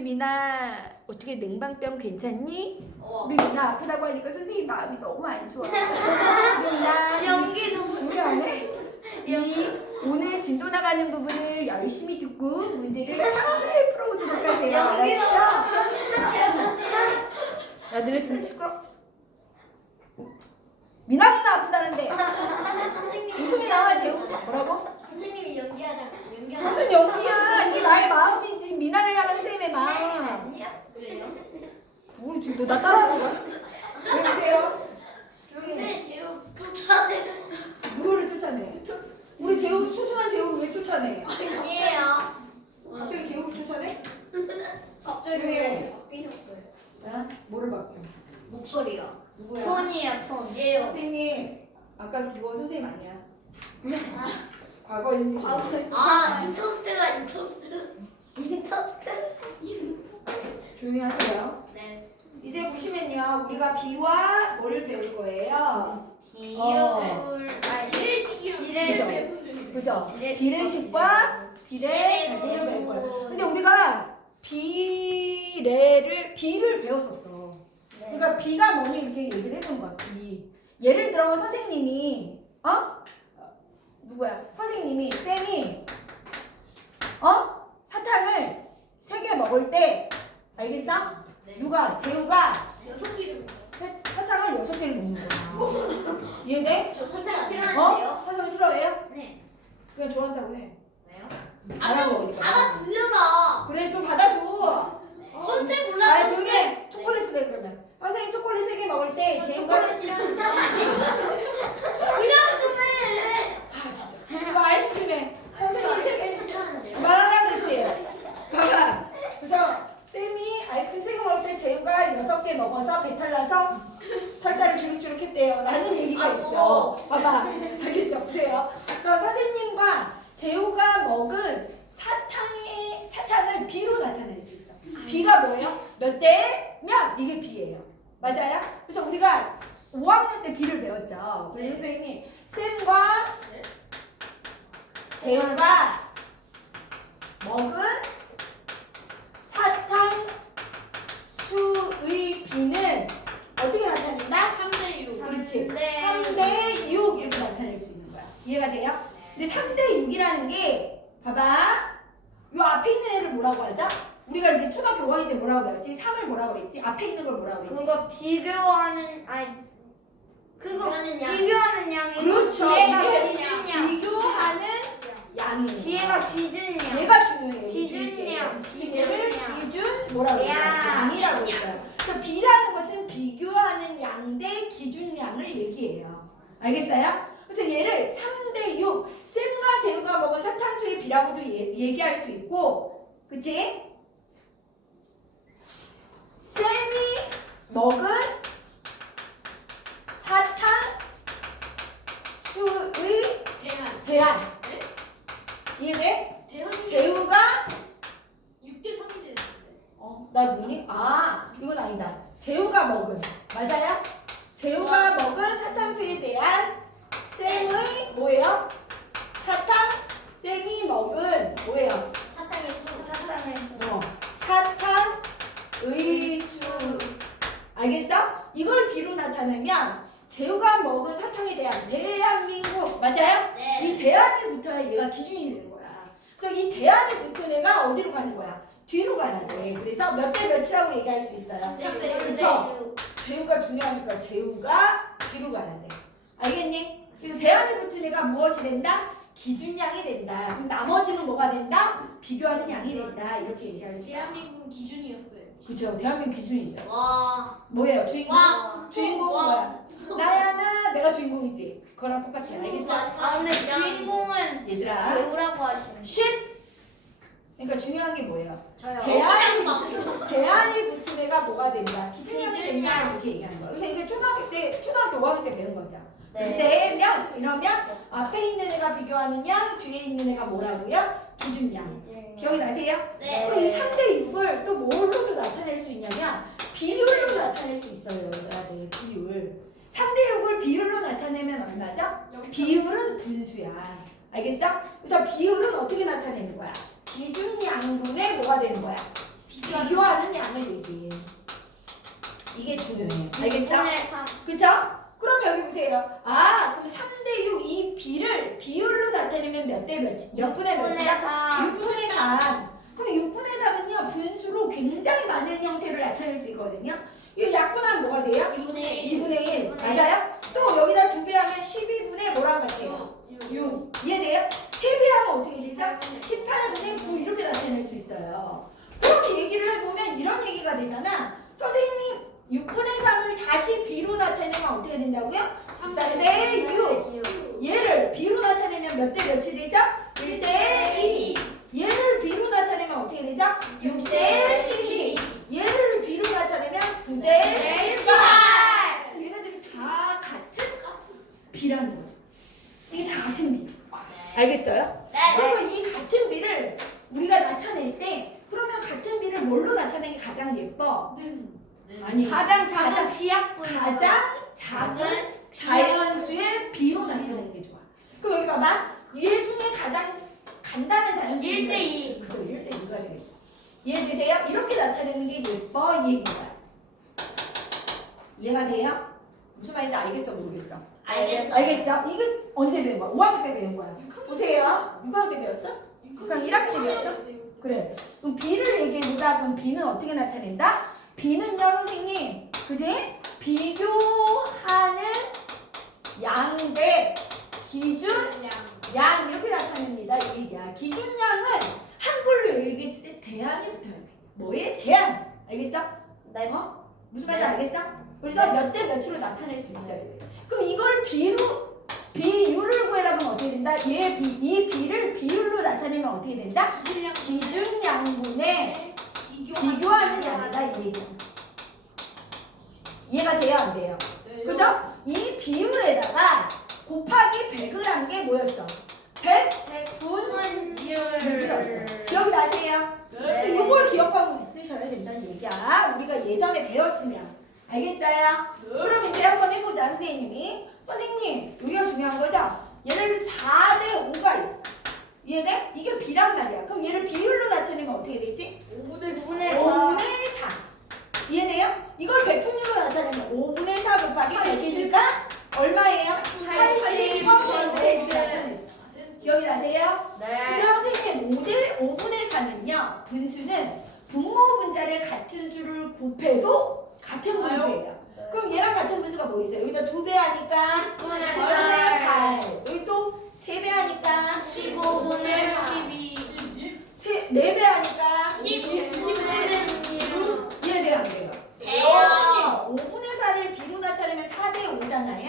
미나 어떻게 냉방병 괜찮니? 우리 미나 아프다고 하니까 선생님 마음이 너무 안 좋아. 미나 연기 너무 우리 안에 이 오늘 진도 나가는 부분을 열심히 듣고 문제를 잘 풀어오도록 하세요. 알았죠? 야, 너네 지금 시끄러. 미나 누나 아프다는데 선생님 웃음이 나와. 재우 뭐라고? 선생님이 연기하자. 무슨 연기야? 이게 나의 마음이지. 미나를 향한 선생님의 마음. 아니야? 그래요? 뭐 지금 너 나 따라하는 거야? 왜 그러세요? 조용히 해. 선생님 제우 쫓아내. 누구를 쫓아내? 우리 재우 소중한 재우를 왜 쫓아내? 아니에요. 갑자기 재우를 쫓아내? 갑자기 조용히 해. 바뀌셨어요. 자, 뭐를 바뀌어? 목소리요. 누구야? 톤이요 톤. 예요. 선생님, 아까 그거 선생님 아니야. 과거의 선생님. 아 인터스텔라. 조용히 하세요. 네. 이제 보시면요, 우리가 비와 뭐를 배울 거예요? 비율. 비례식이요. 그죠? 비례- 비례식과 비례 배분을 배울 거예요. 근데 우리가 비를 배웠었어. 그러니까 비가 뭐니 이렇게 얘기를 해본 거야. 비. 예를 들어 선생님이 누구야? 선생님이 쌤이 사탕을 3개 먹을 때 알겠어? 네. 누가 재우가 6개를. 사탕을 6개를 먹는 거야. 이해돼? 저 사탕 싫어하는데요? 사탕 싫어해요? 네. 그냥 좋아한다고 해. 왜요? 알아 먹으니까. 받아들여라. 그래 좀 받아줘. 컨셉 몰라. 아 조용히 해. 초콜릿을 해 그러면. 선생님 초콜릿 3개 먹을 때 재우가 싫어하는데. 그냥 좀 해. 아 진짜. 뭐 아이스크림에 선생님 3개 싫어하는데요? 말하라 그랬지? 봐봐. 그래서 쌤이 아이스크림 3개 먹을 때 재우가 6개 먹어서 배탈 나서 설사를 주룩주룩 했대요. 라는 얘기가 있어. 봐봐. 알겠죠? 보세요. 그래서 선생님과 재우가 먹은 사탕을 비로 나타낼 수 있어. 비가 뭐예요? 몇 대면 이게 비예요. 맞아요? 그래서 우리가 5학년 때 비를 배웠죠. 우리 선생님이 쌤과 재우가 먹은 사탕 수의 비는 어떻게 나타낸다? 3대 6. 그렇지. 네. 3대 6 이렇게 나타낼 수 있는 거야. 이해가 돼요? 근데 3대 6이라는 게 봐봐. 요 앞에 있는 애를 뭐라고 하죠? 우리가 이제 초등학교 5학년 때 뭐라고 배웠지? 3을 뭐라고 그랬지? 앞에 있는 걸 뭐라고 그랬지? 그거 비교하는 그거 비교하는 양. 비교하는 양이 그렇죠. 뒤에가 이게 기준량 비교하는 양이에요. 뒤에가 기준량 얘가 중요해요. 기준량, 얘를 기준량. 기준 뭐라고 했어요? 양. 양이라고 했어요. 그래서 비라는 것은 비교하는 양 대 기준량을 얘기해요. 알겠어요? 그래서 얘를 3대 6 쌤과 재우가 먹은 사탕수의 비라고도 얘기할 수 있고, 그치? 쌤이 먹은 사탕 수의 대안. 이해돼? 재우가 6대 3이 되는데. 나 뭐니? 이건 아니다. 재우가 먹은 맞아요? 재우가 먹은 사탕수에 대한 쌤의 뭐예요? 쌤이 먹은 뭐예요? 사탕의 수. 사탕의 수. 알겠어? 이걸 비로 나타내면 재우가 먹은 사탕에 대한 대한민국 맞아요? 네. 이 대안이 붙어야 얘가 기준이 되는 거야. 그래서 이 대안이 붙은 애가 어디로 가는 거야? 뒤로 가야 돼. 그래서 몇 대 몇이라고 얘기할 수 있어요. 그쵸? 재우가 중요하니까 재우가 뒤로 가야 돼. 알겠니? 그래서 대안이 붙은 애가 무엇이 된다? 기준량이 된다. 그럼 나머지는 뭐가 된다? 비교하는 양이 된다. 이렇게 얘기할 수 있어. 대한민국 기준이었어요. 그쵸? 대한민국 기준이죠. 와. 뭐예요? 주인공? 와. 주인공은 와. 뭐야? 나야 나 내가 주인공이지. 그거랑 똑같아. 알겠어? 근데 주인공은 얘들아 배우라고 하시는 쉿! 그러니까 중요한 게 뭐예요? 저요. 대안이 붙은 애가 뭐가 된다? 기준량이 된다 이렇게 얘기하는 거야. 그래서 이게 초등학교 5학년 때 배운 거죠. 그때면 이러면 앞에 있는 애가 비교하는 양, 뒤에 있는 애가 뭐라고요? 기준량. 기억이 나세요? 네. 그럼 이 3대 6을 또 뭘로도 나타낼 수 있냐면 비율로 나타낼 수 있어요. 여러분들 비율. 3대 6을 비율로 나타내면 얼마죠? 비율은 분수야. 알겠어? 그래서 비율은 어떻게 나타내는 거야? 기준양분의 뭐가 되는 거야? 비교하는 양을 얘기해. 이게 중요해. 알겠어? 6분의 3. 그쵸? 그럼 여기 보세요. 아, 그럼 3대 6 이 B를 비율로 나타내면 몇 대 몇 분의 몇이다? 6분의 3. 그럼 6분의 3은요, 분수로 굉장히 많은 형태를 나타낼 수 있거든요. 이거 약분하면 뭐가 돼요? 2분의 1. 맞아요? 또 여기다 2배 하면 12분의 뭐랑 같아요? 6. 이해돼요? 3배 하면 어떻게 되죠? 18분의 9 이렇게 나타낼 수 있어요. 그렇게 얘기를 해보면 이런 얘기가 되잖아. 선생님이 6분의 3을 다시 B로 나타내면 어떻게 된다고요? 3대 6. 얘를 B로 나타내면 몇 대 몇이 되죠? 1대 2. 얘를 B로 나타내면 어떻게 되죠? 6대 12. 얘를 B로 나타내면 9대 18. 얘네들이 다 같은 B라는 거죠. 이게 다 같은 B. 알겠어요? 그러면 이 같은 B를 우리가 나타낼 때 그러면 같은 B를 뭘로 나타내는 게 가장 예뻐? 아니, 가장 작은 기약분. 가장 작은 자연수의 B로 나타내는 게 좋아. 그럼 여기 봐봐. 얘 중에 가장 간단한 자연수는 1대 2. 그죠, 1대 2가 되겠죠. 이해되세요? 이렇게 나타내는 게 예뻐, 이 얘기야. 이해가 돼요? 무슨 말인지 알겠어, 모르겠어? 알겠어. 알겠죠? 이거 언제 배운 거야? 5학년 때 배운 거야. 보세요. 6학년 때 배웠어? 그럼 1학년 때 배웠어? 그래. 그럼 B를 얘기해보자. 그럼 B는 어떻게 나타낸다? B는요, 선생님, 그지? 비교하는 양대 기준 양 이렇게 나타냅니다. 이 얘기야. 기준량은 한글로 얘기했을 때 대안이 붙어야 돼. 뭐에? 대안. 알겠어? 네. 어? 무슨 말인지 알겠어? 그래서 몇 대 몇으로 나타낼 수 있어야 돼. 그럼 이걸 비율을 구해라 그러면 어떻게 된다? 이 B를 비율로 나타내면 어떻게 된다? 기준양분의 비교하는 양이다 이 얘기야. 이해가 돼요? 안 돼요? 그죠? 이 비율에다가 곱하기 100을 한 게 뭐였어? 100분율이었어. 기억이 나세요? 네. 이걸 기억하고 있으셔야 된다는 얘기야. 우리가 예전에 배웠으면. 알겠어요? 그럼 이제 한번 해보자. 선생님이. 선생님, 여기가 중요한 거죠? 얘를 4대 5가 있어. 이해돼? 이게 B란 말이야. 그럼 얘를 비율로 나타내면 어떻게 되지? 5분의 4. 이해돼요? 이걸 100분율로 나타내면 5분의 4 곱하기 100이니까 얼마예요? 80% 나타냈어. 기억이 나세요? 근데 선생님 5분의 4는요. 분수는 분모 분자를 같은 수를 곱해도 같은 분수예요. 그럼 얘랑 같은 분수가 뭐 있어요? 여기다 2배 하니까 10분의 8. 여기 또 3배 하니까 15분의 12. 4배 하니까 15분의 16. 이해돼요? 안 돼요? 돼요. 5분의 4를 B로 나타내면 4대 5잖아요.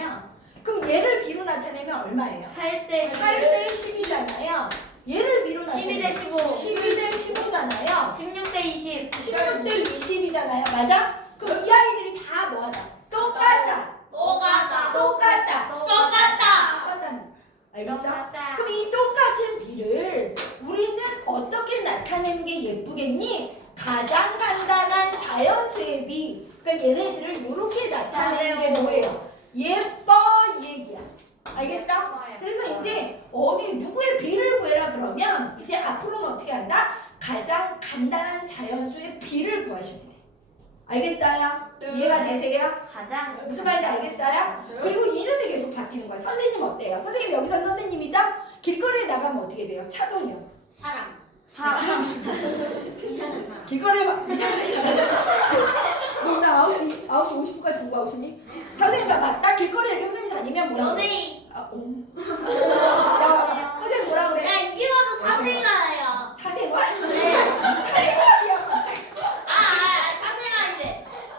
그럼 얘를 B로 나타내면 얼마예요? 8대 8대 10이잖아요. 얘를 B로 12대 나타내면 15. 12대 15잖아요. 16대 20. 16대 20이잖아요. 맞아? 그럼 이 아이들이 다 뭐하다? 똑같다. 똑같다. 똑같다는. 알겠어? 똑같다. 그럼 이 똑같은 B를 우리는 어떻게 나타내는 게 예쁘겠니? 가장 간단한 자연수의 B. 그러니까 얘네들을 이렇게 나타내는 게 뭐예요? 예뻐 이 얘기야. 알겠어? 그래서 이제 어디 누구의 B를 구해라 그러면 이제 앞으로는 어떻게 한다? 가장 간단한 자연수의 B를 구하셔야 돼. 알겠어요? 이해가 되세요? 가장 무슨 말인지 알겠어요? 그리고 이름이 계속 바뀌는 거야. 선생님 어때요? 선생님 여기서 선생님이죠? 길거리에 나가면 어떻게 돼요? 차도녀. 사람. 이상한 사람. 길거리에 막 이상하게 너나 9시 50분까지 공부하고 싶니? 선생님 봐봐. 딱 길거리에 이렇게 선생님 다니면 뭐라고? 연예인. 아, 야, 선생님 뭐라 그래? 야 이게 바로 사생활이야. 사생활? 네. 사생활이야 갑자기. 사생활인데.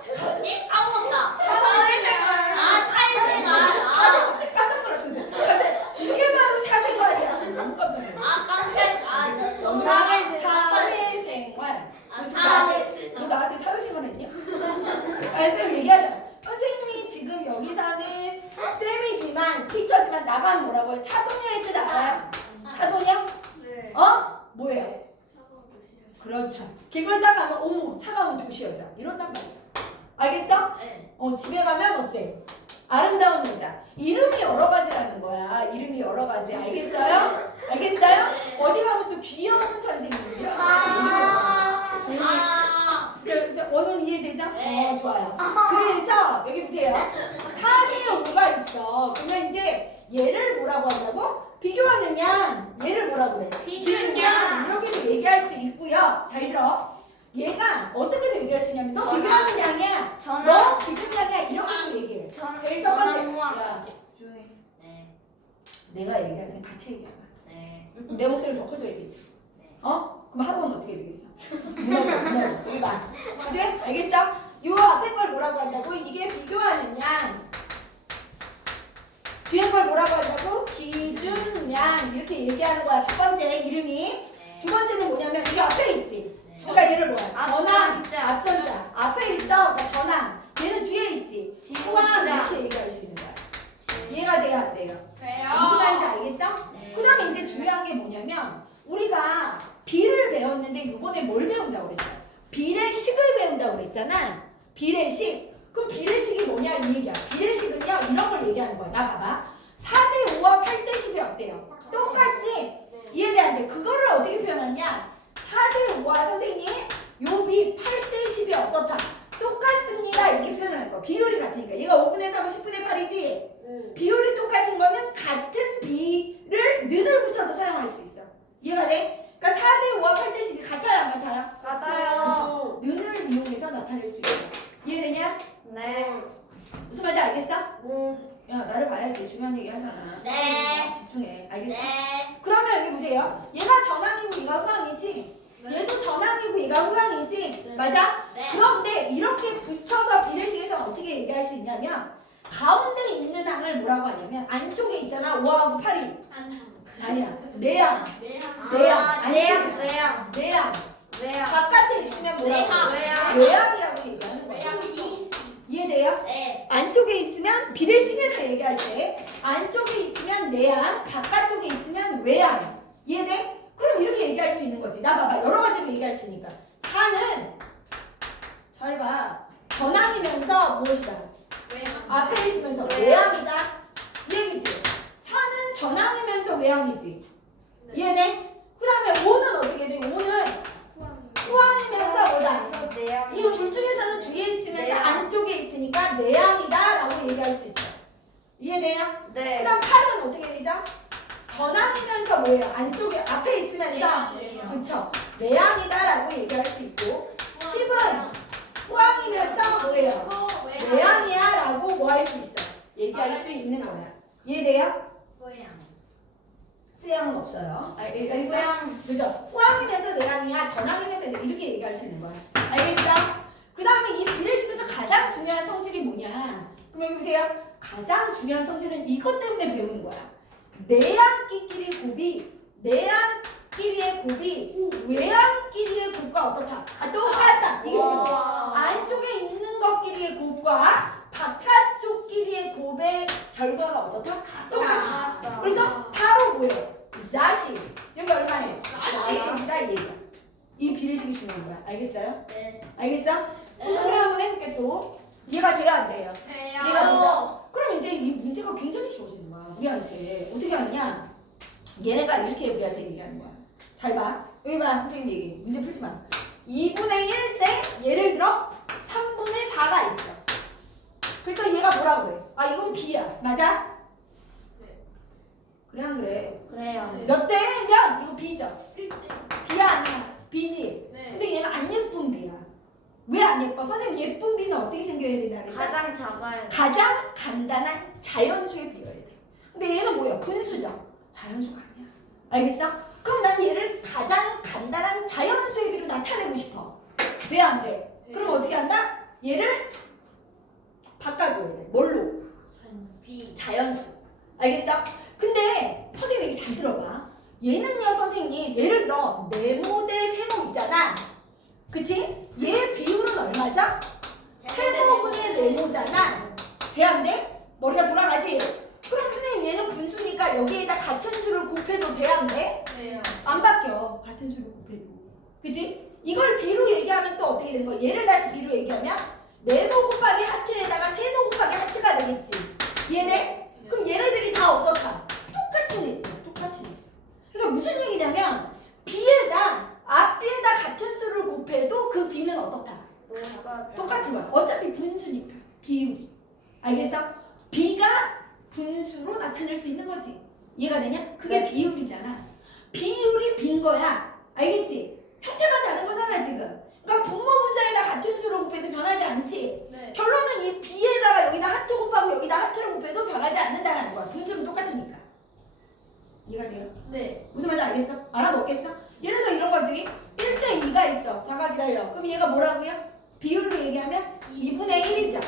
뭐지? 까먹었다. 사생활. 사회생활. 깜짝 놀랐어. 선생님. 갑자기 이게 바로 사생활이야. 너무 깜짝 놀랐어. 깜짝. 정답은 사회생활. 사회생활. 너 나한테 사회생활 했냐? 아니 선생님 얘기하자. 선생님이 지금 여기서는 쌤이지만 티처지만 나가면 뭐라고요? 차도녀의 뜻 알아요? 차도녀? 네. 어? 뭐예요? 그렇죠. 길거리 딱 가면 어머 차가운 도시 여자 이런단 말이야. 알겠어? 네. 집에 가면 어때? 아름다운 여자. 이름이 여러 가지라는 거야. 이름이 여러 가지. 알겠어요? 알겠어요? 어디 가면 또 귀여운 선생님이야. 원은 이해되죠? 네. 좋아요. 그래서 여기 보세요. 4대 5가 있어. 그러면 이제 얘를 뭐라고 한다고? 비교하는 양. 얘를 뭐라고 그래? 비교하는 양. 이렇게도 얘기할 수 있고요. 잘 들어. 얘가 어떻게도 얘기할 수 있냐면 너 전화. 비교하는 양이야. 전화. 너 비교하는 양이야. 이렇게도 얘기해. 제일 첫 번째. 전화. 야, 조용히. 네. 내가 얘기하면 같이 얘기해봐. 네. 내 목소리를 더 커져야 되지. 네. 그럼 하루 면 어떻게 되겠어? 무너져. 여기 봐. 이제 알겠어? 요 앞에 걸 뭐라고 한다고? 이게 비교하는 양. 뒤에 걸 뭐라고 한다고? 기준양. 이렇게 얘기하는 거야. 첫 번째 이름이. 두 번째는 뭐냐면 이게 앞에 있지. 네. 그러니까 얘를 뭐야? 전항, 앞전자. 앞전자. 앞에 있어. 그러니까 전항. 얘는 뒤에 있지. 후항 이렇게 얘기할 수 있는 거야. 이해가 돼요? 안 돼요? 무슨 말인지 알겠어? 네. 그 다음에 이제 중요한 게 뭐냐면 우리가 비를 배웠는데 이번에 뭘 배운다고 그랬어? 비례식을 배운다고 그랬잖아. 비례식. 그럼 비례식이 뭐냐 이 얘기야. 비례식은요 이런 걸 얘기하는 거야. 나 봐봐. 4대 5와 8대 10이 어때요? 똑같지? 이해돼 안 돼? 그거를 어떻게 표현하냐? 4대 5와 선생님 요비 8대 10이 어떻다? 똑같습니다. 이렇게 표현을 할 거야. 비율이 같으니까. 얘가 5분의 3은 10분의 8이지? 비율이 똑같은 거는 같은 비를 는을 붙여서 사용할 수 있어. 이해가 돼? 그러니까 4대 5와 8대 10이 같아요? 안 같아요? 맞아요. 는을 이용해서 나타낼 수 있어. 이해되냐? 네. 무슨 말인지 알겠어? 야 나를 봐야지. 중요한 얘기 하잖아. 네. 집중해. 알겠어? 네. 그러면 여기 보세요. 얘가 전항이고 얘가 후항이지? 얘도 전항이고 얘가 후항이지? 맞아? 네. 그런데 이렇게 붙여서 비례식에서 어떻게 얘기할 수 있냐면 가운데 있는 항을 뭐라고 하냐면 안쪽에 있잖아 5하고 8이 아니야 내양 내양. 외양. 내양 외양. 바깥에 있으면 뭐라고 외양. 외양이라고 얘기하는 거야. 이해돼요? 네. 안쪽에 있으면 비례식에서 얘기할 때 안쪽에 있으면 내양 바깥쪽에 있으면 외양. 이해돼? 그럼 이렇게 얘기할 수 있는 거지. 나 봐봐 여러 가지로 얘기할 수 있으니까 4는 잘 봐. 전항이면서 무엇이다? 앞에 있으면서 외항이다. 이 얘기지. 4는 전항이면서 외항이지. 이해돼? 그 다음에 5는 어떻게 돼? 5는 후항이면서 뭐다? 이 둘 중에서는 뒤에 있으면서 내양. 안쪽에 있으니까 내항이다 라고 얘기할 수 있어. 이해돼요? 그 네. 다음 8은 어떻게 되죠? 전항이면서 뭐예요? 안쪽에 앞에 있으면서 내항이에요. 그쵸? 내항이다 라고 얘기할 수 있고 10은 후항이면서 뭐예요? 외항이야 라고 뭐 할 수 있어? 얘기할 수 있는 거야. 이해돼요? 수양은 없어요. 알겠어? 외양. 그죠? 후항이면서 내항이야 전항이면서 이렇게 얘기할 수 있는 거야. 알겠어? 그 다음에 이 비례식에서 가장 중요한 성질이 뭐냐? 그럼 여기 보세요. 가장 중요한 성질은 이것 때문에 배우는 거야. 내항끼리 곱이 내항끼리의 곱이 외항끼리의 곱과 어떻다? 똑같다. 이게 중요해. 안쪽에 있는 것끼리의 곱과 바깥쪽끼리의 곱의 결과가 어떻다? 똑같다. 그래서 바로 뭐예요? 40. 여기 얼마예요? 40이다 이 얘기야. 이 비례식이 중요한 거야. 알겠어요? 네. 알겠어? 그럼 선생님 한번 해볼게 또. 이해가 돼요? 안 돼요? 이해가 되죠? 그럼 이제 이 문제가 굉장히 쉬워지는 거야. 우리한테. 어떻게 하느냐? 얘네가 이렇게 우리한테 얘기하는 거야. 잘 봐. 여기 봐. 선생님 얘기. 문제 풀지 마. 2분의 1 대 예를 들어 3분의 4가 있어. 그러니까 얘가 뭐라고 그래? 아 이건 B야. 맞아? 그래 안 그래? 그래요. 몇 대면 이거 B죠? B야 아니야? B지? 근데 얘는 안 예쁜 B야. 왜 안 예뻐? 선생님 예쁜 B는 어떻게 생겨야 된다 그랬어? 가장 작아요. 가장 간단한 자연수에 비교해야 돼. 근데 얘는 뭐야? 분수죠? 자연수가 아니야. 알겠어? 그럼 난 얘를 가장 간단한 자연수의 비로 나타내고 싶어. 왜 안 돼? 그럼 어떻게 한다? 얘를 바꿔줘야 돼. 뭘로? 자연수. 알겠어? 근데 선생님 얘기 잘 들어봐. 얘는요 선생님 예를 들어 네모 대 세모 있잖아. 그치? 얘 비율은 얼마죠? 세모분의 네모잖아. 돼 안 돼? 머리가 돌아가지? 그럼 선생님 얘는 분수니까 여기에다 같은 수를 곱해도 돼 안 돼? 안 바뀌어. 같은 수를 곱해도. 그치? 이걸 비로 얘기하면 또 어떻게 되는 거야? 얘를 다시 비로 얘기하면 네모 곱하기 하트에다가 세모 곱하기 하트가 되겠지. 이해돼? 그럼 얘네들이 다 어떻다? 똑같은 애들이야. 똑같은 애들. 그러니까 무슨 얘기냐면 B에다 앞뒤에다 같은 수를 곱해도 그 B는 어떻다? 똑같은 거야. 어차피 분수니까. 비율이. 알겠어? B가 분수로 나타낼 수 있는 거지. 이해가 되냐? 그게 비율이잖아. 비율이 빈 거야. 알겠지? 형태만 다른 거잖아 지금. 그러니까 분모 분자에다 같은 수로 곱해도 변하지 않지. 네. 결론은 이 B에다가 여기다 하트 곱하고 여기다 하트를 곱해도 변하지 않는다는 거야. 분수는 똑같으니까. 이해가 돼요? 네. 무슨 말인지 알겠어? 알아먹겠어? 예를 들어 이런 거지. 1대 2가 있어. 잠깐 기다려. 그럼 얘가 뭐라고요? 비율로 얘기하면 2분의 1이죠.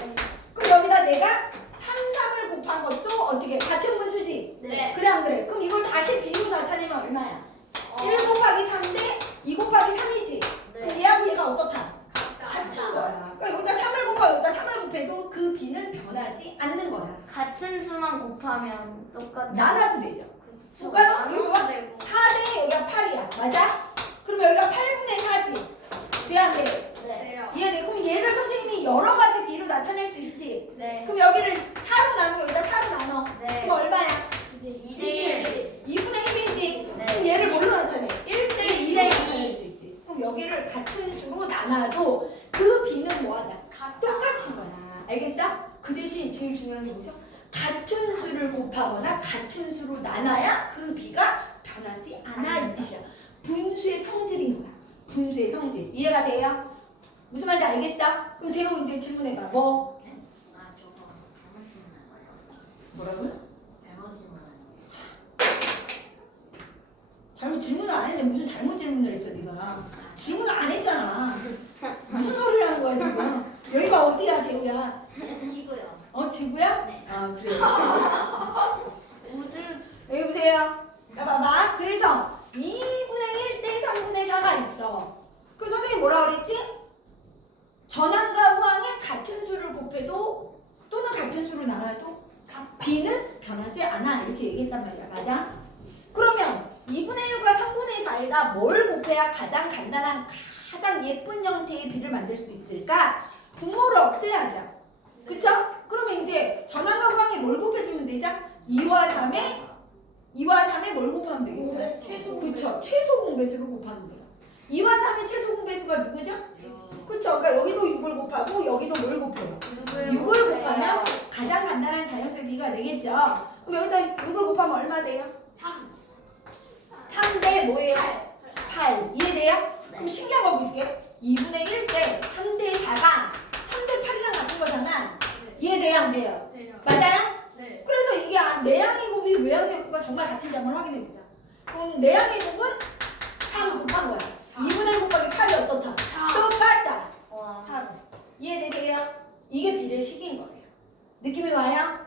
그럼 여기다 내가 3, 3을 곱한 것도 어떻게? 같은 분수지? 네. 그래 안 그래? 그럼 이걸 다시 비율로 나타내면 얼마야? 1 곱하기 3대 2 곱하기 3이지? 그럼 네. 얘하고 얘가 어떻다? 같은 같다. 거야. 그러니까 여기다 3을 곱하고 여기다 3을 곱해도 그 B는 변하지 않는 거야. 같은 수만 곱하면 똑같아. 나눠도 되죠. 볼까요? 여기 봐. 4대 여기가 8이야. 맞아? 그럼 여기가 8분의 4지? 돼 안 돼? 네. 이해돼? 그럼 얘를 선생님이 여러 가지 비로 나타낼 수 있지? 네. 그럼 여기를 4로 나누고 여기다 4로 나눠. 네. 그럼 얼마야? 2대1. 2분의 1이지? 네. 그럼 얘를 뭘로 나타내? 1대 2로 1대2. 나타낼 수 있지. 그럼 여기를 같은 수로 나눠도 그 비는 뭐하다? 똑같은 거야. 알겠어? 그 대신 제일 중요한 게 뭐죠? 같은 수를 곱하거나 같은 수로 나눠야 그 비가 변하지 않아 이 뜻이야. 분수의 성질인 거야. 분수의 성질. 이해가 돼요? 무슨 말인지 알겠어? 그럼 재호 이제 질문해봐. 뭐? 아 저거 잘못 질문한 거예요. 뭐라고요? 잘못 질문한 잘못 질문을 안 했는데 무슨 잘못 질문을 했어 네가. 질문을 안 했잖아. 무슨 소리를 하는 거야 지금. 여기가 어디야 재호야? 거예요. 지고요. 지구야? 네. 아 그래. 여기 보세요. 야 봐봐. 그래서 2분의 1대 3분의 4가 있어. 그럼 선생님 뭐라 그랬지? 전항과 후항의 같은 수를 곱해도 또는 같은 수를 나눠도 B는 변하지 않아. 이렇게 얘기했단 말이야. 맞아? 그러면 2분의 1과 3분의 4에다 뭘 곱해야 가장 간단한 가장 예쁜 형태의 B를 만들 수 있을까? 분모를 없애야 하자. 그쵸? 그러면 이제 전항과 후항에 뭘 곱해주면 되죠? 2와 3에 뭘 곱하면 되겠어요? 최소 그쵸? 최소 공배수를 곱하면 돼요. 2와 3의 최소 공배수가 누구죠? 그쵸? 그러니까 여기도 6을 곱하고 여기도 뭘 곱해요? 6을 곱하면 가장 간단한 자연수의 B가 되겠죠? 그럼 여기다 6을 곱하면 얼마 돼요? 3. 3대 뭐예요? 8. 8. 이해돼요? 그럼 신기한 거 볼게. 2분의 1대 3대 4가 3대 8이랑 같은 거잖아. 이해돼요? 안 돼요? 맞아요? 네. 그래서 이게 내양의 곱이 외양의 곱과 정말 같은지 한번 확인해보자. 그럼 내양의 곱은 3 곱한 거야. 2분의 1 곱하기 8이 어떻다? 똑같다. 와. 3. 이해되세요? 이게 비례식인 거예요. 느낌이 와요?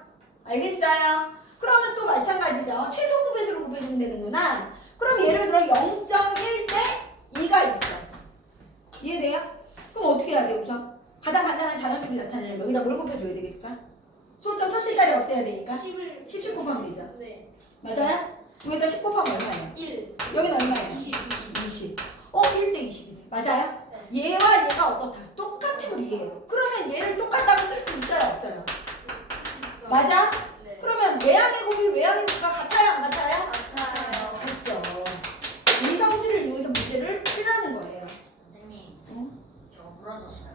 알겠어요? 그러면 또 마찬가지죠. 최소 공배수로 곱해주면 되는구나. 그럼 예를 들어 0.1대 2가 있어. 이해돼요? 그럼 어떻게 해야 돼 우선? 가장 간단한 자연수비 나타내려면 여기다 뭘 곱해줘야 되겠다? 소점 첫째 자리 없애야 되니까 10을 10 곱하면 되죠. 네. 맞아요? 여기다 10 곱하면 얼마예요? 1. 여기는 얼마예요? 20. 1대 20이네. 맞아요? 얘와 얘가 어떻다? 똑같은 비예요. 그러면 얘를 똑같다고 쓸 수 있어요? 없어요? 맞아? 네. 그러면 내양의 곱이 외양의 곱과 같아요? 안 같아요? 같아요. 같죠. 이 성질을 이용해서 문제를 풀라는 거예요. 선생님, 어? 저거 물어줬어요.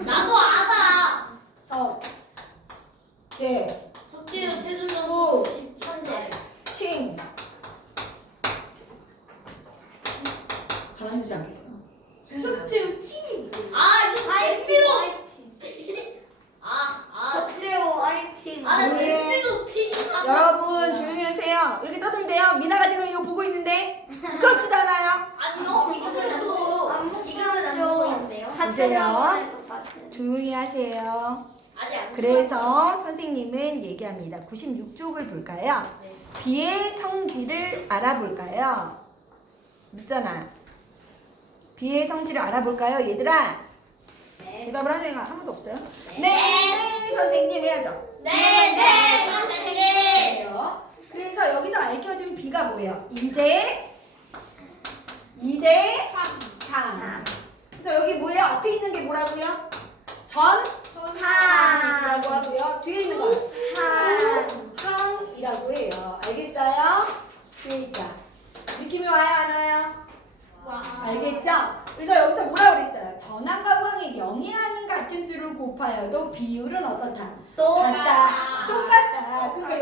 나도 알아. 석, 제, 석재현 최준영 구, 천재. 팅. 가만두지 않겠어. 석재우 팀이 뭐예요? 아 이거 엠비로. 석재우 아이팀. 아 조용히 해. 엠비로 팀. 여러분 조용히 하세요. 이렇게 떠들면 돼요. 미나가 지금 이거 보고 있는데 부끄럽지도 않아요. 아니요 지금도 지금은 안 보고 있는데요. 보세요. 조용히 하세요. 아직 안. 그래서 선생님은 얘기합니다. 96쪽을 볼까요? 네. 비의 성질을 알아볼까요? 묻잖아. 비의 성질을 알아볼까요, 얘들아? 네. 대답을 하는 애가 아무도 없어요? 네. 네, 선생님 해야죠. 네 선생님. 그래요. 그래서 여기서 알려준 비가 뭐예요? 2대 3. 그래서 여기 뭐예요? 앞에 있는 게 뭐라고요? 전항이라고 하고요. 뒤에 있는 거 항이라고 해요. 알겠어요? 뒤에 있다. 느낌이 와요, 안 와요? 알겠죠? 그래서 여기서 뭐라고 그랬어요? 전항과 우항의 0이 아닌 같은 수를 곱하여도 비율은 어떻다? 같다. 똑같다. 그러니까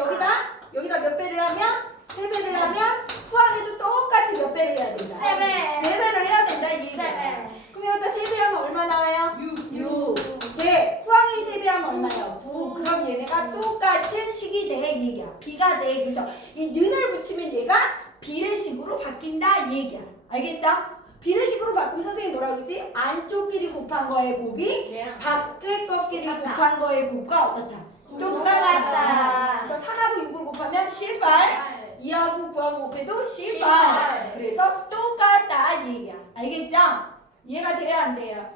여기다 몇 배를 하면? 3배를 하면 후항에도 똑같이 몇 배를 해야 된다? 3배. 3배를 해야 된다 이 얘기야. 그럼 여기다 3배 하면 얼마 나와요? 6. 네, 후항이 3배 하면 얼마예요? 9. 그럼 얘네가 똑같은 식이 돼 이 얘기야. 비가 돼. 그래서 이 는을 붙이면 얘가 비례식으로 바뀐다 이 얘기야. 알겠어? 비례식으로 바꾸면 선생님이 뭐라 그러지? 안쪽끼리 곱한 거의 곱이 밖에 것끼리 곱한 거의 곱과 어떻다? 똑같다. 그래서 3하고 6을 곱하면 18, 2하고 9하고 곱해도 18. 그래서 똑같다 이 얘기야. 알겠죠? 이해가 돼요 안 돼요?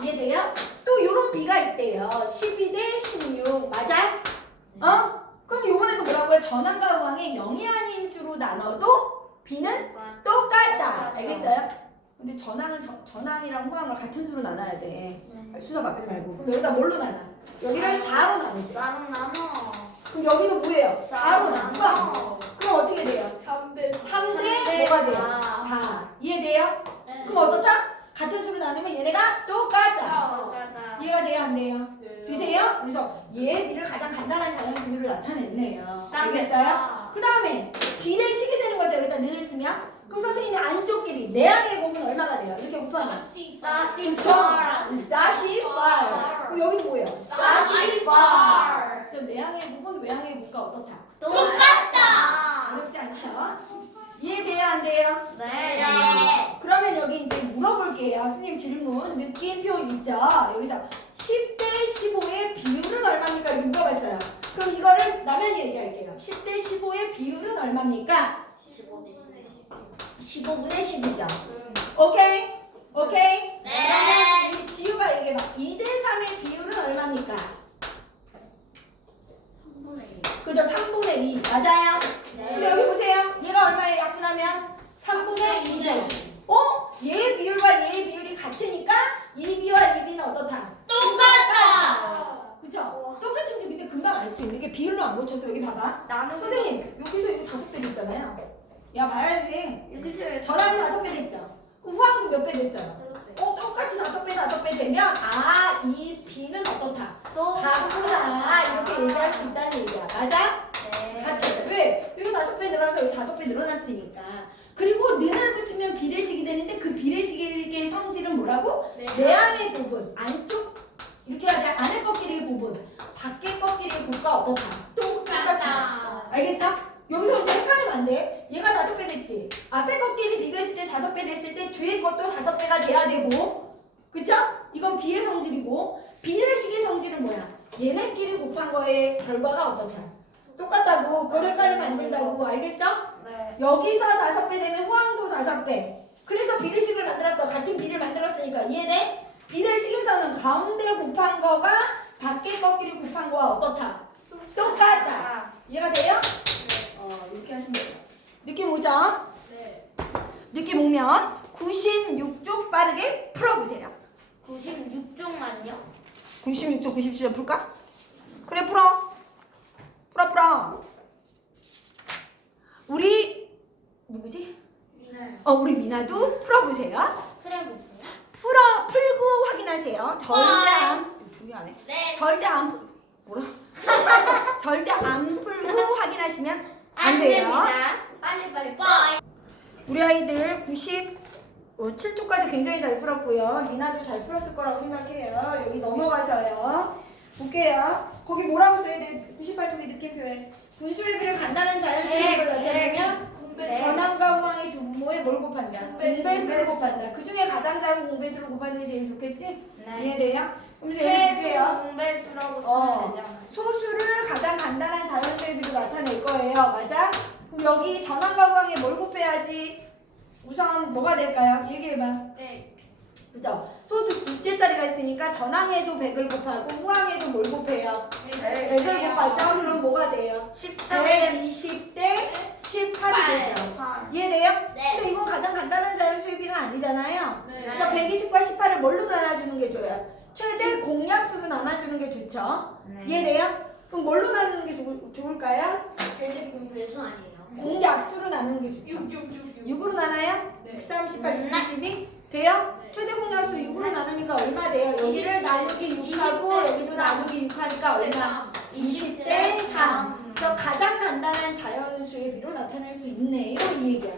이해돼요? 또 요런 비가 있대요. 12대 16 맞아? 그럼 요번에도 뭐라고요? 전항과 우항의 0이 아닌 수로 나눠도 비는 똑같다. 알겠어요? 근데 전항이랑 후항을 같은 수로 나눠야 돼. 순서 바꾸지 말고. 그럼 여기다 뭘로 나눠? 여기를 4로 나누지. 그럼 여기도 뭐예요? 4로 나눠. 그럼 어떻게 돼요? 3대 뭐가 돼요? 4. 이해돼요? 그럼 어떻다? 같은 수로 나누면 얘네가 똑같다. 이해가 돼요? 안 돼요? 되세요? 그래서 얘의 비를 가장 간단한 자연수비로 나타냈네요. 알겠어요? 그 다음에 비례식이 되는 거죠. 여기다 늘 쓰면. 그럼 선생님이 안쪽끼리 내항의 곱은 얼마가 돼요? 이렇게 곱하면. 그쵸? 48. 그럼 여기도 뭐예요? 48. 그래서 내항의 곱은 외항의 곱과 어떻다? 똑같다. 어렵지 않죠? 이해돼요? 안 돼요? 네. 그러면 여기 이제 물어볼게요. 선생님 질문. 느낌표 있죠? 여기서 10대 15의 비율은 얼마입니까? 이렇게 물어봤어요. 그럼 이거를 나면이 얘기할게요. 10대 15의 비율은 얼마입니까? 15분의 10이죠. 오케이? 오케이? 네. 그러면 지우가 얘기해봐. 2대 3의 비율은 얼마입니까? 그죠? 3분의 2. 맞아요? 근데 여기 보세요. 얘가 얼마예요? 약분하면 3분의 2죠. 얘의 비율과 얘의 비율이 같으니까 이 비와 이 비는 어떻다? 똑같다. 그쵸? 똑같은지 근데 금방 알 수 있는 게 비율로 안 고쳐도 여기 봐봐. 선생님 여기서 이거 5배 됐잖아요. 야 봐야지. 전항이 5배 됐죠? 그럼 후항도 몇 배 됐어요? 똑같이 5배 되면 이 비는 어떻다? 같구나 이렇게 얘기할 수 있다는 얘기야. 맞아? 같아. 왜? 여기 5배 늘어나서 여기 5배 늘어났으니까. 그리고 는을 붙이면 비례식이 되는데 그 비례식의 성질은 뭐라고? 내항의 곱은 안쪽 이렇게 해야 돼. 안에 것끼리의 곱은 밖에 것끼리의 곱과 어떻다? 똑같아. 알겠어? 여기서 이제 헷갈리면 안 돼. 얘가 5배 됐지. 앞에 것끼리 비교했을 때 5배 됐을 때 뒤에 것도 5배가 돼야 되고, 그쵸? 이건 비의 성질이고 비례식의 성질은 뭐야? 얘네끼리 곱한 거의 결과가 어떻다? 똑같다고. 그걸 헷갈리면 안 된다고. 알겠어? 여기서 5배 되면 후항도 5배. 그래서 비례식을 만들었어. 같은 비를 만들었으니까. 이해돼? 비례식에서는 가운데 곱한 거가 밖에 것끼리 곱한 거와 어떻다? 똑같다. 이해가 돼요? 이렇게 하시면 돼요. 느낌 오죠? 느낌 오면 96쪽 빠르게 풀어보세요. 96쪽만요? 96쪽, 97쪽 풀까? 그래 풀어. 풀어. 우리 누구지? 우리 미나도 풀어보세요. 풀고 확인하세요. 조용히 안 해. 네. 절대 안 풀고 확인하시면 안 돼요. 빨리. 우리 아이들 97쪽까지 굉장히 잘 풀었고요. 미나도 잘 풀었을 거라고 생각해요. 여기 넘어가서요. 볼게요. 거기 뭐라고 써야 돼? 98쪽의 느낌표에 분수의 비를 간단한 자연수를 나타내면 전항과 후항의 두 부모에 뭘 곱한다? 공배수를 곱한다. 그 중에 가장 작은 공배수를 곱하는 게 제일 좋겠지? 이해돼요? 그럼 제일 볼게요. 공배수라고 쓰면 되잖아. 소수를 가장 간단한 자연수의 비로 나타낼 거예요. 맞아? 그럼 여기 전항과 후항에 뭘 곱해야지? 우선 뭐가 될까요? 얘기해봐. 그죠? 소수 둘째 자리가 있으니까 전항에도 100을 곱하고 후항에도 뭘 곱해요? 100을 곱하죠? 그럼 뭐가 돼요? 120대 18이 되죠. 이해돼요? 네. 근데 이건 가장 간단한 자연수의 비가 아니잖아요. 그래서 120과 18을 뭘로 나눠주는 게 좋아요? 최대 공약수로 나눠주는 게 좋죠. 이해돼요? 그럼 뭘로 나누는 게 좋을까요? 대대 공배수 아니에요? 공약수로 나누는 게 좋죠. 6으로 나눠요? 6, 3, 18, 6, 22? 돼요? 네. 최대 공약수 6으로 나누니까 얼마 돼요? 여기를 나누기 6하고 여기도 나누기 6하니까 얼마? 20대 3. 그래서 가장 간단한 자연수의 비로 나타낼 수 있네요. 이 얘기야.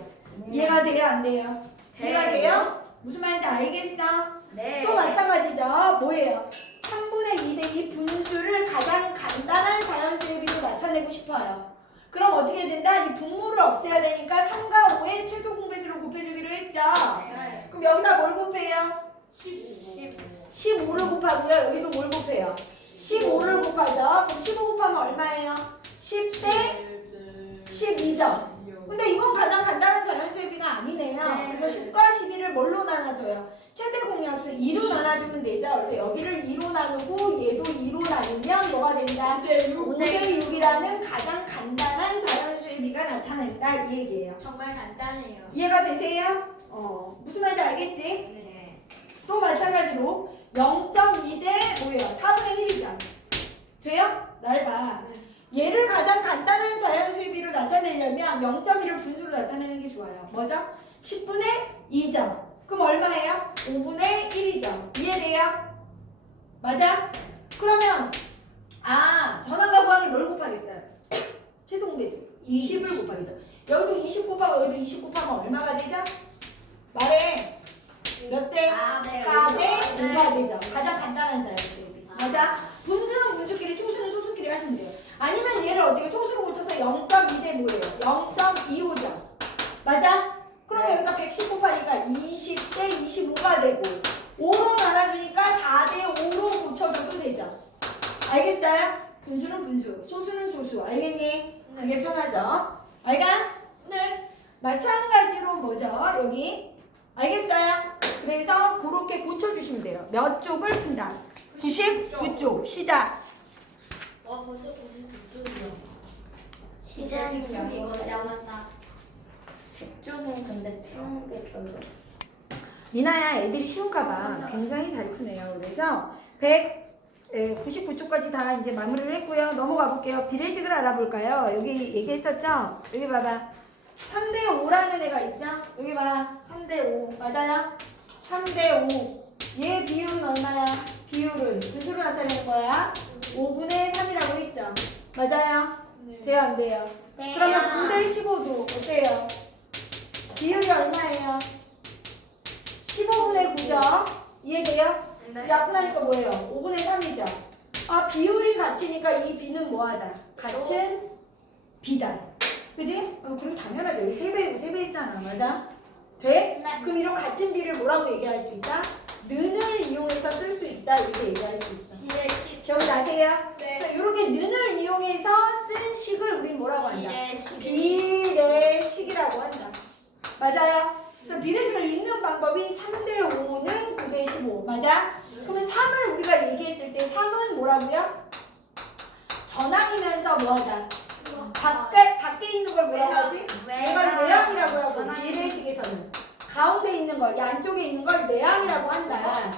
이해가 돼요? 안 돼요? 이해가 돼요? 무슨 말인지 알겠어? 네. 또 마찬가지죠. 뭐예요? 3분의 2대 2 분수를 가장 간단한 자연수의 비로 나타내고 싶어요. 그럼 어떻게 된다? 이 분모를 없애야 되니까 3과 5의 최소 공배수를 곱해주기로 했죠. 네. 그럼 여기다 뭘 곱해요? 15. 15를 곱하고요. 여기도 뭘 곱해요? 15를 곱하죠. 그럼 15 곱하면 얼마예요? 10대 12죠. 근데 이건 가장 간단한 자연수의 비가 아니네요. 네. 그래서 10과 12를 뭘로 나눠줘요? 최대 공약수 2로 나눠주면 되죠. 그래서 여기를 2로 나누고 얘도 2로 나누면 뭐가 된다? 5대 6이라는 가장 간단한 자연수의 비가 나타낸다. 이 얘기예요. 정말 간단해요. 이해가 되세요? 무슨 말인지 알겠지? 네. 또 마찬가지로 0.2대 뭐예요? 4분의 1이죠. 돼요? 날 봐. 얘를 가장 간단한 자연수의 비로 나타내려면 0.1을 분수로 나타내는 게 좋아요. 뭐죠? 10분의 2죠. 그럼 얼마예요? 5분의 1이죠. 이해돼요? 맞아? 그러면 전항과 구항이 뭘 곱하겠어요? 최소 공배수 20을 곱하겠죠. 여기도 20 곱하고 여기도 20 곱하면 얼마가 되죠? 말해. 몇 대? 4대 5가 되죠. 가장 간단한 자연수의 비. 맞아? 분수는 분수끼리, 소수는 소수끼리 하시면 돼요. 아니면 얘를 어떻게 소수로 고쳐서 0.2대 뭐예요? 0.25죠. 맞아? 그럼 여기가 110 곱하니까 20대 25가 되고 5로 나눠주니까 4대 5로 고쳐줘도 되죠. 알겠어요? 분수는 분수, 소수는 소수. 알겠니? 그게 편하죠? 알가? 네. 마찬가지로 뭐죠? 여기 알겠어요? 그래서 그렇게 고쳐주시면 돼요. 몇 쪽을 푼다? 99쪽 시작. 와 벌써 99쪽이야. 시작이 이거 남았다. 쪽은 근데 푸는 게 별로 없어. 미나야 애들이 쉬운가봐. 굉장히 잘 푸네요. 그래서 199쪽까지 다 이제 마무리를 했고요. 넘어가 볼게요. 비례식을 알아볼까요? 여기 얘기했었죠? 여기 봐봐. 3대 5라는 애가 있죠? 여기 봐. 3대 5. 맞아요? 3대 5. 얘 비율은 얼마야? 비율은 분수로 나타내는 거야. 5분의 3이라고 했죠? 맞아요? 돼요? 안 돼요? 그러면 9대 15도 어때요? 비율이 얼마예요? 15분의 9죠? 이해돼요? 약분하니까 뭐예요? 5분의 3이죠? 비율이 같으니까 이 비는 뭐하다? 같은 비다. 그지? 그리고 당연하죠. 여기 3배이고 3배 있잖아. 맞아? 돼? 그럼 이런 같은 비를 뭐라고 얘기할 수 있다? 는을 이용해서 쓸 수 있다. 이렇게 얘기할 수 있어. 기억나세요? 네. 자, 이렇게 는을 이용해서 쓴 식을 우린 뭐라고 한다? 비례식. 비례식이라고 한다. 맞아요? 그래서 비례식을 읽는 방법이 3대 5는 9대 15. 맞아? 그러면 3을 우리가 얘기했을 때 3은 뭐라고요? 전항이면서 뭐하다? 밖에 있는 걸 뭐라고 하지? 이걸 외항이라고 하고 비례식에서는 가운데 있는 걸, 이 안쪽에 있는 걸 내항이라고 한다.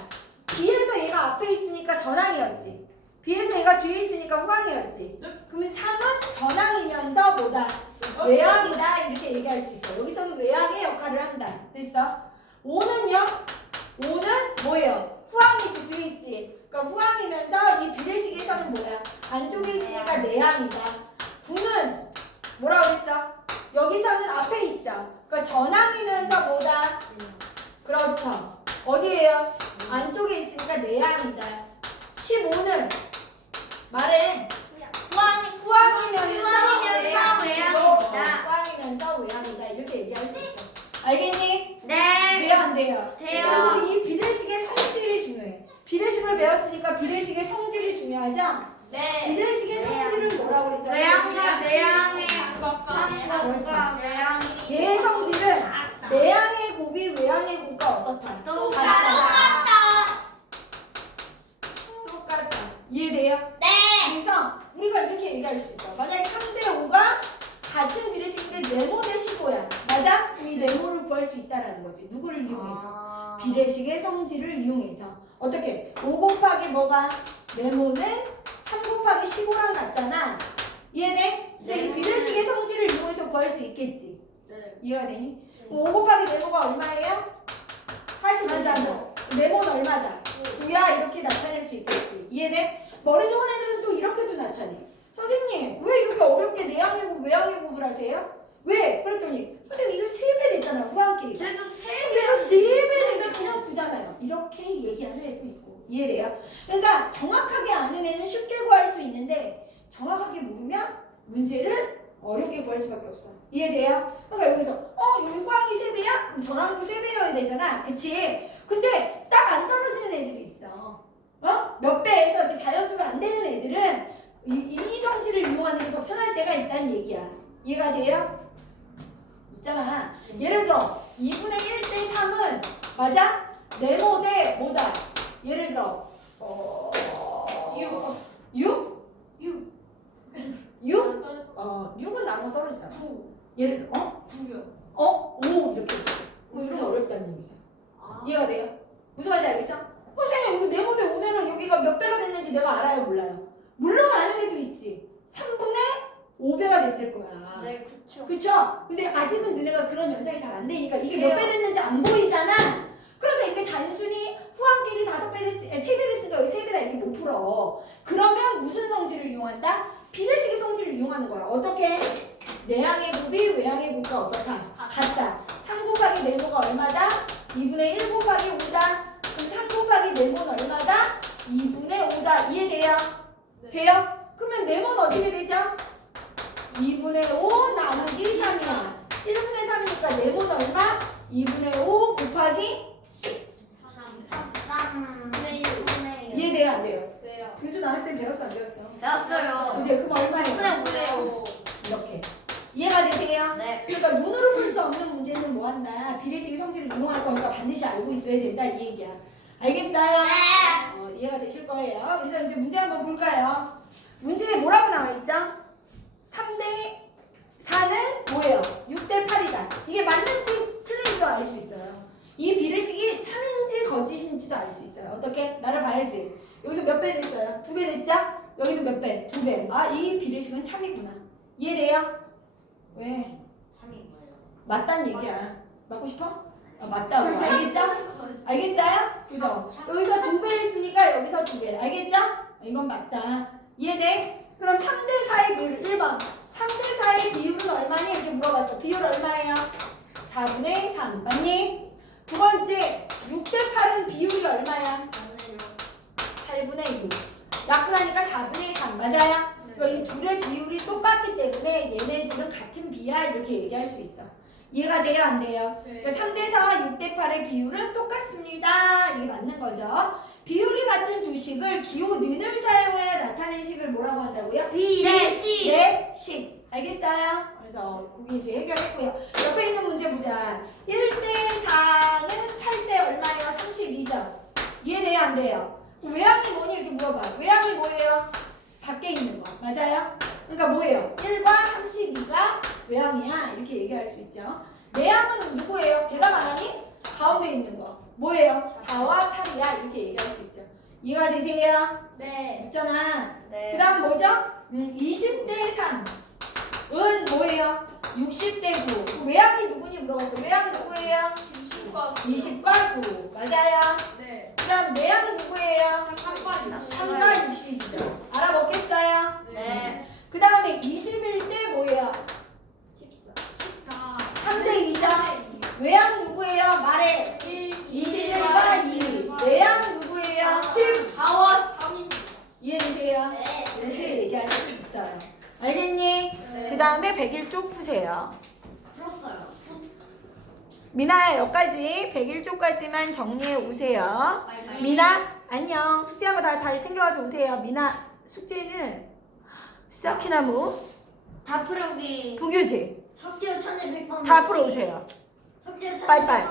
B에서 얘가 앞에 있으니까 전항이었지. B에서 얘가 뒤에 있으니까 후항이었지. 그러면 3은 전항이면서 뭐다? 외항이다. 이렇게 얘기할 수 있어. 여기서는 외항의 역할을 한다. 됐어? 5는요? 5는 뭐예요? 후항이지, 뒤에 있지. 그러니까 후항이면서 이 비례식에서는 뭐야? 안쪽에 있으니까 내항이다. 9는 뭐라고 했어? 여기서는 앞에 있죠. 그러니까 전항이면서 뭐다? 그렇죠. 어디에요? 안쪽에 있으니까 내항이다. 15는 말해. 후항이면서 외항이다. 이렇게 얘기할 수 있어. 알겠니? 네. 돼요, 안 돼요? 돼요. 그리고 이 비례식의 성질이 중요해. 비례식을 배웠으니까 비례식의 성질이 중요하죠? 네. 비례식의 성질은 뭐라고 그랬잖아요? 외항과 내항의 그렇죠. 외항이 얘의 성질은 내항의 곱이 외항의 곱과 어떻다? 똑같다. 이해돼요? 네. 그래서 우리가 이렇게 얘기할 수 있어. 만약에 3대 5가 같은 비례식인데 네모 대 15야. 맞아? 그럼 이 네모를 구할 수 있다라는 거지. 누구를 이용해서? 비례식의 성질을 이용해서. 어떻게? 5 곱하기 뭐가? 네모는 3 곱하기 15랑 같잖아. 이해돼? 이제 이 비례식의 성질을 이용해서 구할 수 있겠지. 이해가 되니? 5 곱하기 네모가 얼마예요? 45잖아. 네모는 얼마다? 9야 이렇게 나타낼 수 있겠지. 이해돼? 머리 좋은 애들은 또 이렇게도 나타내. 선생님 왜 이렇게 어렵게 내양계곱 외양계곱을 하세요? 왜? 그랬더니 선생님 이거 3배 됐잖아 후한끼리. 쟤도 이거 3배 되면 그냥 9잖아요. 이렇게 얘기하는 애도 있고. 이해돼요? 그러니까 정확하게 아는 애는 쉽게 구할 수 있는데 정확하게 모르면 문제를 어렵게 구할 수밖에 없어. 이해돼요? 그러니까 여기서 여기 후항이 3배야? 그럼 전항도 3배여야 되잖아. 그치? 근데 딱 안 떨어지는 애들이 있어. 몇 배에서 이렇게 자연수로 안 되는 애들은 이 성질을 이용하는 게 더 편할 때가 있다는 얘기야. 이해가 돼요? 있잖아. 예를 들어 2분의 1대 3은 맞아? 네모 대 뭐다? 예를 들어 6? 6? 6은 나눠 떨어지잖아. 9. 예를 들어 9요. 5 이렇게 뭐 이러면 어렵다는 얘기죠. 이해가 돼요? 무슨 말인지 알겠어? 선생님 여기 네모 대 5면은 여기가 몇 배가 됐는지 내가 알아요 몰라요? 물론 아는 애도 있지. 3분의 5배가 됐을 거야. 네, 그쵸. 그쵸? 근데 아직은 너네가 그런 연상이 잘 안 되니까 이게 몇 배 됐는지 안 보이잖아? 그러니까 이게 단순히 후한끼리 5배 3배 됐으니까 여기 3배다 이렇게 못 풀어. 그러면 무슨 성질을 이용한다? 비례식의 성질을 이용하는 거야. 어떻게? 내양의 곱이 외양의 곱과 어떻다? 같다. 3 곱하기 네모가 얼마다? 2분의 1 곱하기 5다. 그럼 3 곱하기 네모는 얼마다? 2분의 5다. 이해돼요? 돼요? 그러면 네모는 어떻게 되죠? 2분의 5 나누기 3이야. 1분의 3이니까 네모는 얼마? 2분의 5 곱하기 3. 네, 1. 이해돼요? 안 돼요? 왜요? 준수 나할쌤 배웠어? 안 배웠어? 배웠어요. 이제 그럼 얼마예요? 1분의 5네요. 이렇게. 이해가 되세요? 네. 그러니까 눈으로 볼 수 없는 문제는 뭐 한다? 비례식의 성질을 이용할 거니까 반드시 알고 있어야 된다 이 얘기야. 알겠어요? 네. 이해가 되실 거예요. 그래서 이제 문제 한번 볼까요? 문제에 뭐라고 나와 있죠? 3대 4는 뭐예요? 6대 8이다. 이게 맞는지 틀린지도 알 수 있어요. 이 비례식이 참인지 거짓인지도 알 수 있어요. 어떻게? 나를 봐야지. 여기서 몇 배 됐어요? 2배 됐죠? 여기도 몇 배? 2배. 아, 이 비례식은 참이구나. 이해돼요? 왜? 참이 뭐예요? 맞단 얘기야. 맞고 싶어? 맞다고. 알겠죠? 알겠어요? 그죠? 여기서 2배 했으니까 여기서 2배. 알겠죠? 이건 맞다. 이해돼? 그럼 3대 4의 비율 1번. 3대 4의 비율은 얼마니? 이렇게 물어봤어. 비율 얼마예요? 4분의 3. 맞니? 두 번째, 6대 8은 비율이 얼마야? 8분의 6. 약분하니까 4분의 3. 맞아요? 그러니까 이 둘의 비율이 똑같기 때문에 얘네들은 같은 비야 이렇게 얘기할 수 있어. 이해가 돼요? 안 돼요? 그러니까 3대 4와 6대 8의 비율은 똑같습니다. 이게 맞는 거죠. 비율이 같은 두 식을 기호 는을 사용하여 나타낸 식을 뭐라고 한다고요? 비례식. 비례식. 알겠어요? 그래서 거기 이제 해결했고요. 옆에 있는 문제 보자. 1대 4는 8대 얼마예요? 32죠. 이해돼요? 안 돼요? 외양이 뭐니? 이렇게 물어봐. 외양이 뭐예요? 밖에 있는 거. 맞아요? 그러니까 뭐예요? 1과 32가 외양이야. 이렇게 얘기할 수 있죠. 내양은 누구예요? 대답 안 하니? 가운데 있는 거. 뭐예요? 4와 8이야. 이렇게 얘기할 수 있죠. 이해가 되세요? 네. 있잖아. 네. 그 다음 뭐죠? 20대 3은 뭐예요? 60대 9. 외양이 누구니 물어봤어. 외양 누구예요? 20과 9. 맞아요. 네. 그 다음 내양 누구예요? 3과 3과 60이죠. 알아먹겠어요? 네. 그 다음에 21대 뭐예요? 14. 3대 2죠? 외양 누구예요? 말해. 21과 2. 내양 누구예요? 14와 3이. 이해되세요? 네. 이렇게 얘기할 수 있어요. 알겠니? 네. 그 다음에 101쪽 푸세요. 풀었어요. 미나야 여기까지 101쪽까지만 정리해 오세요. 바이바이. 미나 안녕. 숙제한 거 다 잘 챙겨가지고 오세요. 미나 숙제는 스타키나무 다 풀어기. 부교재 석재호 1100번. 다 풀어오세요. 석재호 빠이빠이.